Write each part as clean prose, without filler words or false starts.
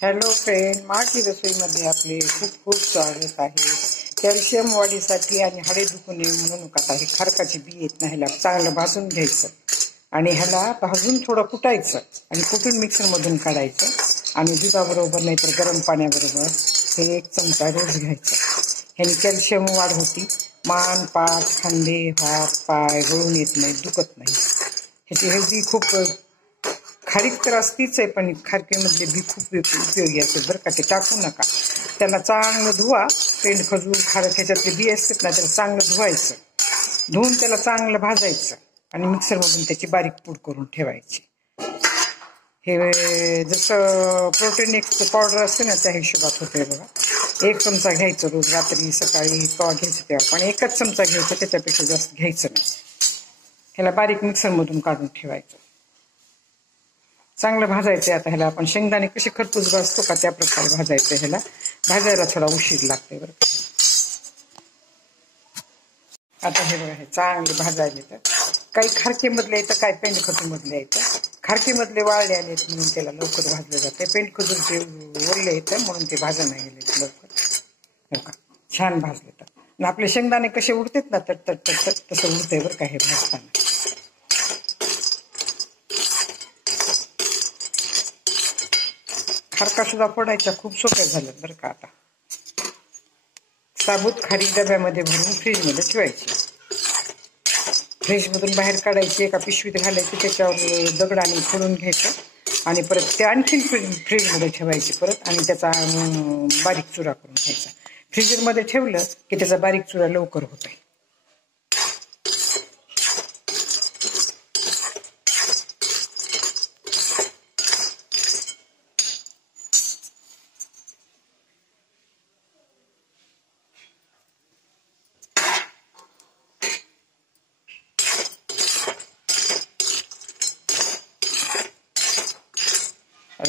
Hello friend, माटी रसोईमध्ये आपले खूप खूप स्वागत आहे. कॅल्शियम वाढीसाठी आणि हाडे दुखू नये म्हणून आता हे खारकाची बी येत नाही, ह्याला चांगलं भाजून घ्यायचं आणि ह्याला भाजून थोडं कुटायचं आणि कुटून मिक्सरमधून काढायचं आणि दुधाबरोबर नाहीतर गरम पाण्याबरोबर हे 1 चमचा रोज घ्यायचं. ह्याने कॅल्शियम वाढ होती. मान, पाठ, खांदे, हात, पाय गळून येत नाही, दुखत नाही. ह्याची हेल्दी खूप खारीक तर असतीच आहे, पण खारकीमधले बी खूप उपयोगी असते बरं का. ते टाकू नका. त्याला चांगलं धुवा. पेंड खजूर खारक ह्याच्यातले बी असतात ना, त्याला चांगलं धुवायचं. धुवून त्याला चांगलं भाजायचं आणि मिक्सरमधून त्याची बारीक पूड करून ठेवायची. हे जसं प्रोटीन एक्सचं पावडर असते ना, त्या हिशोबात होते बघा. 1 चमचा घ्यायचं रोज, रात्री सकाळी कवा घ्यायचं तेव्हा, पण 1च चमचा घ्यायचं, त्याच्यापेक्षा जास्त घ्यायचं नाही. ह्याला बारीक मिक्सरमधून काढून ठेवायचं. चांगलं भाजायचं. आता ह्याला आपण शेंगदाणे कसे खरपूस भाजतो का त्या प्रकारे भाजायचं. ह्याला भाजायला थोडा उशीर लागते बरं का. आता हे बघा, हे चांगले भाजायला येतं. काही खारकीमधले येतं, काही पेंडखजूरमधले येतं. खारकीमधले वाळले आलेत म्हणून त्याला लवकर भाजलं जाते. पेंडखजूरचे ओरले येतं म्हणून ते भाजा नाही गेले लवकर. हो का, छान भाजले तर. आणि आपले शेंगदाणे कसे उडतात ना, तट तट तट तट तसं उडतंय बरं का हे भाजताना. खारका सुद्धा फोडायच्या खूप सोप्या झाल्या बरं का. आता साबूत खारीक डब्यामध्ये भरून फ्रीजमध्ये ठेवायची. फ्रीजमधून बाहेर काढायची, एका पिशवीत घालायची, त्याच्यावर दगडाने फोडून घ्यायचं आणि परत ते आणखीन फ्रीजमध्ये ठेवायची परत, आणि त्याचा बारीक चुरा करून घ्यायचा. फ्रीजरमध्ये ठेवलं की त्याचा बारीक चुरा लवकर होतोय.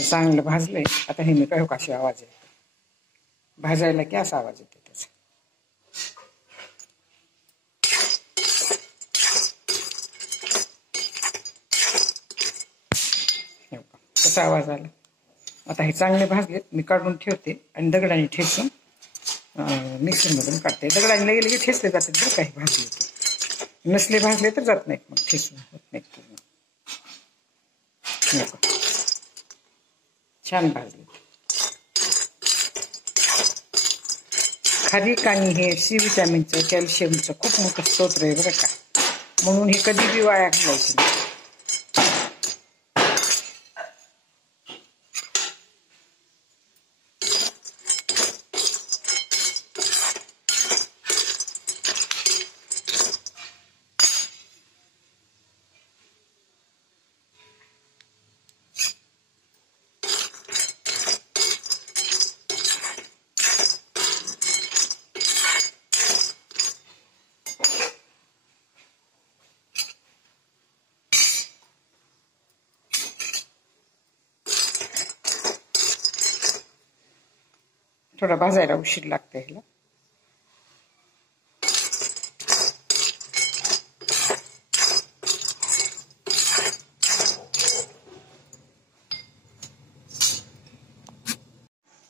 चांगलं भाजलंय. आता हे मी काय कशी आवाज येतो भाजायला की असा आवाज येतो त्याचा. कसा आवाज आला. आता हे चांगले भाजले, मी काढून ठेवते आणि दगडाने ठेचून मिक्सरमधून काढते. दगडाने लगे ठेचले जाते बरं काही भाजले ते. नसले भाजले तर जात नाहीत, मग ठेचून होत नाहीत पूर्ण. छान भाजले. खारीक आणि हे सी विटॅमिनचं, कॅल्शियमचं खूप मोठं स्तोत्र आहे बरं का. म्हणून हे कधी बी वाया घालायचं नाही. थोडा भाजायला उशीर लागते ह्याला.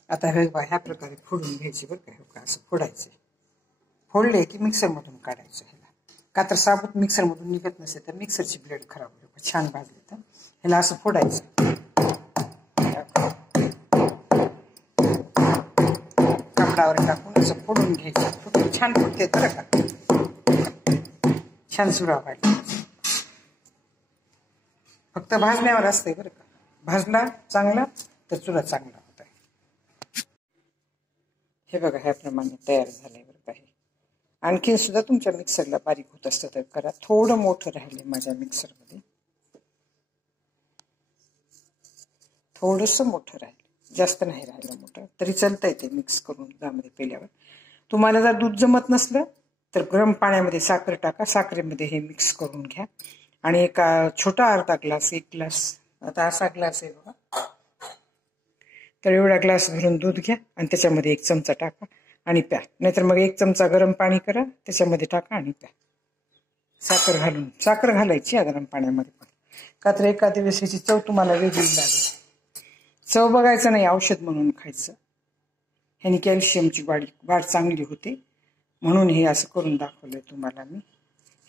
आता हे ह्या प्रकारे फोडून घ्यायचे बरं का. असं फोडायचे. फोडले की मिक्सरमधून काढायचं. ह्याला का तर साबूत मिक्सरमधून निघत नसेल तर मिक्सरची ब्लेड खराब होईल. छान भाजले तर ह्याला असं फोडायचं. कपडावर टाकून असं फोडून घ्यायचं. छान फुटते बरं का. छान सुरा व्हायला. फक्त भाजण्यावर असतंय बरं का. भाजला चांगला तर चुरा चांगला होत आहे. हे बघा, ह्याप्रमाणे तयार झालंय बरं का. आणखीन सुद्धा तुमच्या मिक्सरला बारीक होत असतं तर करा. थोडं मोठं राहिले माझ्या मिक्सरमध्ये, थोडंसं मोठं राहिलं, जास्त नाही राहिलं मोठं, तरी चालतंय ते मिक्स करून दुधामध्ये पेल्यावर. तुम्हाला जर दूध जमत नसलं तर गरम पाण्यामध्ये साखर टाका. साखरेमध्ये हे मिक्स करून घ्या आणि एका छोटा अर्धा ग्लास, 1 ग्लास, आता असा ग्लास आहे बघा, तर एवढा ग्लास भरून दूध घ्या आणि त्याच्यामध्ये 1 चमचा टाका आणि प्या. नाहीतर मग 1 चमचा गरम पाणी करा, त्याच्यामध्ये टाका आणि प्या. साखर घालायची या गरम पाण्यामध्ये पण, का तर एखाद्या वेळेस ह्याची चव तुम्हाला वेगळी लागेल. चव बघायचं नाही, औषध म्हणून खायचं. ह्यानी कॅल्शियमची वाढ चांगली होते, म्हणून हे असं करून दाखवलंय तुम्हाला मी.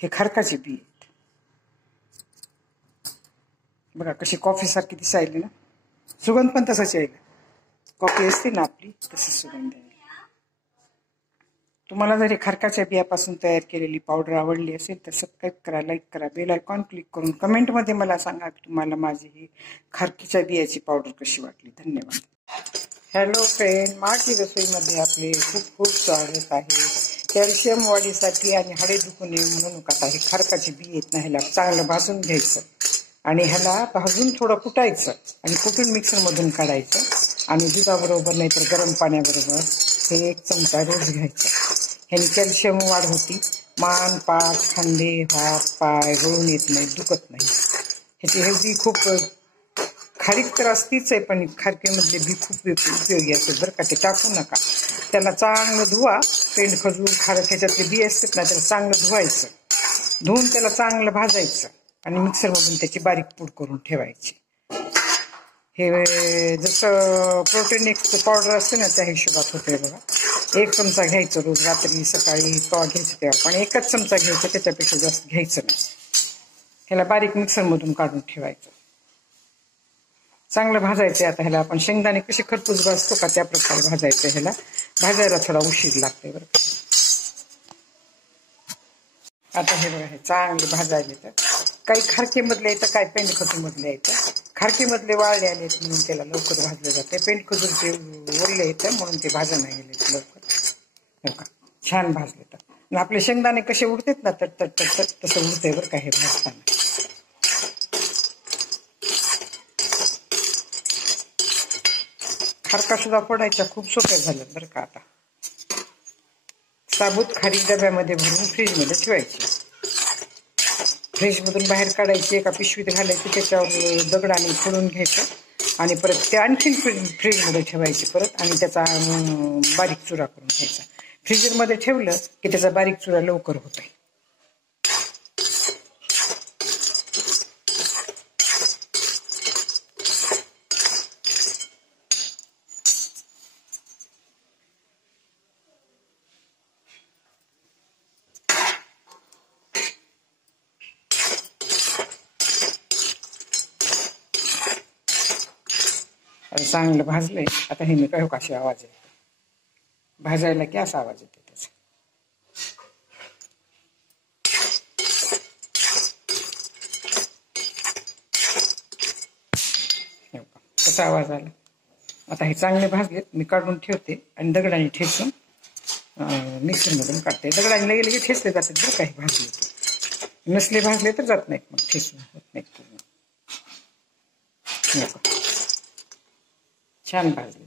हे खारकाचे बी आहेत बघा, कशी कॉफी सारखी दिसायली ना. सुगंध पण तसाच आहे, कॉफी असते ना आपली तसं सुगंध आहे. तुम्हाला जर खारकाच्या बियापासून तयार केलेली पावडर आवडली असेल तर सबस्क्राईब करा, लाईक करा, बेल आयकॉन क्लिक करून कमेंटमध्ये मला सांगा की तुम्हाला माझी ही खारकीच्या बियाची पावडर कशी वाटली. धन्यवाद. हॅलो फ्रेंड, माची रसोईमध्ये आपले खूप खूप स्वागत आहे. कॅल्शियम वाढीसाठी आणि हाडे दुखू नये म्हणून आता हे खारकाची बी आहेत ना, ह्याला चांगलं भाजून घ्यायचं आणि ह्याला भाजून थोडं कुटायचं आणि कुटून मिक्सरमधून काढायचं आणि दुधाबरोबर नाहीतर गरम पाण्याबरोबर हे 1 चमचा रोज घ्यायचं. ह्याने कॅल्शियम वाढ होती. मान, पाठ, खांदे, हात, पाय गळून येत नाही, दुखत नाही. ह्याची हेल्दी खूप खारीक तर असतीच आहे, पण खारकीमधले बी खूप उपयोगी असतात बरं का. ते टाकू नका, त्याला चांगलं धुवा. पेंड खजूर खारक ह्याच्यातले बी असतात ना, त्याला चांगलं धुवायचं. धुवून त्याला चांगलं भाजायचं आणि मिक्सरमधून त्याची बारीक पूड करून ठेवायची. हे जसं प्रोटीनिक्स पावडर असते ना त्या हिशोबात होते बघा. 1 चमचा घ्यायचं रोज, रात्री सकाळी तवा घ्यायचं तेव्हा, पण 1च चमचा घ्यायचं, त्याच्यापेक्षा जास्त घ्यायचं नाही. ह्याला बारीक मिक्सरमधून काढून ठेवायचं. चांगलं भाजायचं. आता ह्याला आपण शेंगदाणे कसे खरपूस भाजतो का त्या प्रकारे भाजायचं. ह्याला भाजायला थोडा उशीर लागते बरं. आता हे बघा, हे चांगले भाजायला येतं. काही खारकीमधले येतं, काही पेंडखजूरमधले येतं. खारकीमधले वाळले आले म्हणून त्याला लवकर भाजलं जाते. पेंडखजूरचे ओरले येतं म्हणून ते भाजा नाही गेले लवकर. का छान भाजले तर. आणि आपले शेंगदाणे कसे उडतात ना तट तट तट तट तसं उडतंय बरं का हे भाजताना. खारका सुद्धा फोडायच्या खूप सोप्या झाल्या बरं का. आता साबूत खारीक डब्यामध्ये भरून फ्रीजमध्ये ठेवायची. फ्रीजमधून बाहेर काढायची, एका पिशवीत घालायची, त्याच्यावर दगडाने फोडून घ्यायचं आणि परत ते आणखीन फ्रीजमध्ये ठेवायची परत, आणि त्याचा बारीक चुरा करून घ्यायचा. फ्रीजरमध्ये ठेवलं की त्याचा बारीक चुरा लवकर होतोय. चांगलं भाजलंय. आता हे मी काय कशी आवाज आहे, भाजायला की असा आवाज येते त्याचा. कसा आवाज आला. आता हे चांगले भाजलेत, मी काढून ठेवते आणि दगडाने ठेचून मिक्सरमधून काढते. दगडाने लगे ठेचले जातात बरं काही भाजले, नसले भाजले तर जात नाहीत, मग ठेचून होत नाहीत पूर्ण. छान भाजले.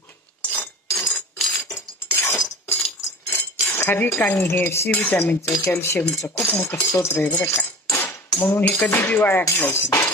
खारीक आणि हे सी विटॅमिनचं, कॅल्शियमचं खूप मोठं स्तोत्र आहे बरं का, म्हणून हे कधी बी वाया घालायचं नाही.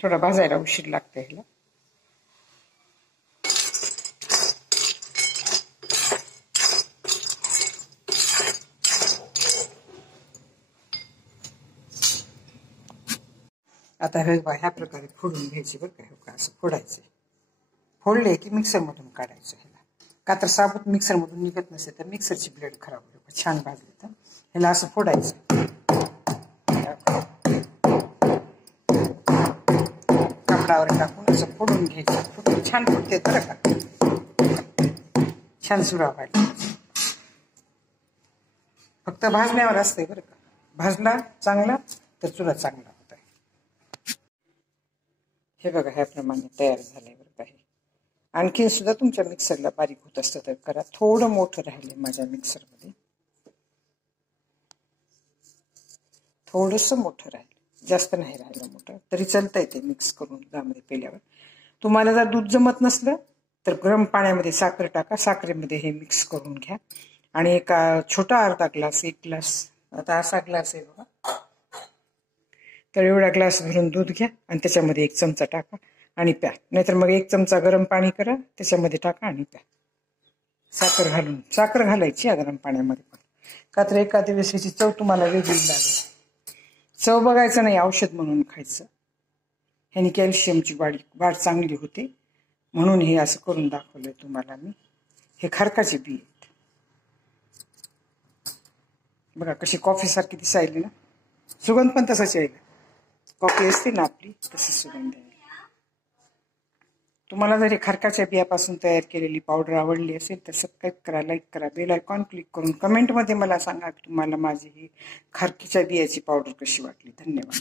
थोडा भाजायला उशीर लागते ह्याला. आता हे ह्या प्रकारे फोडून घ्यायचे बरं का. असं फोडायचे. फोडले की मिक्सरमधून काढायचं ह्याला. का तर साबूत मिक्सरमधून निघत नसेल तर मिक्सरची ब्लेड खराब होईल. छान भाजले तर ह्याला असं फोडायचं. कपडावर टाकून असं फोडून घ्यायचं. फोडून छान फुटते बरं का. छान सुरा व्हायला. फक्त भाजण्यावर असतंय बरं का. भाजला चांगला तर चुरा चांगला होत आहे. हे बघा ह्याप्रमाणे तयार झालंय बरं का. आणखीन सुद्धा तुमच्या मिक्सरला बारीक होत असतं तर करा. थोडं मोठं राहिलंय माझ्या मिक्सरमध्ये. थोडंसं मोठं राहिलं, जास्त नाही राहिलं मोठं, तरी चालतंय ते मिक्स करून दुधामध्ये पेल्यावर. तुम्हाला जर दूध जमत नसलं तर गरम पाण्यामध्ये साखर टाका, साखरेमध्ये हे मिक्स करून घ्या आणि एक छोटा अर्धा ग्लास, 1 ग्लास, आता असा ग्लास आहे बघा, तर एवढा ग्लास भरून दूध घ्या आणि त्याच्यामध्ये 1 चमचा टाका आणि प्या. नाहीतर मग 1 चमचा गरम पाणी करा, त्याच्यामध्ये टाका आणि प्या. साखर घालून, साखर घालायची गरम पाण्यामध्ये पण, का तर एखाद्या वेळेस ह्याची चव तुम्हाला वेगळी लागेल. चव बघायचं नाही, औषध म्हणून खायचं. ह्यानी कॅल्शियमची वाढ चांगली होते, म्हणून हे असं करून दाखवलंय तुम्हाला मी. हे खारकाचे बी आहेत बघा, कशी कॉफी सारखी दिसायली ना. सुगंध पण तसाच आहे, कॉफी असते ना आपली तशी सुगंध आहे. तुम्हाला जर हे खारकाच्या बियापासून तयार केलेली पावडर आवडली असेल तर सबस्क्राईब करा, लाईक करा, बेल आयकॉन क्लिक करून कमेंटमध्ये मला सांगा की तुम्हाला माझी ही खारकीच्या बियाची पावडर कशी वाटली. धन्यवाद.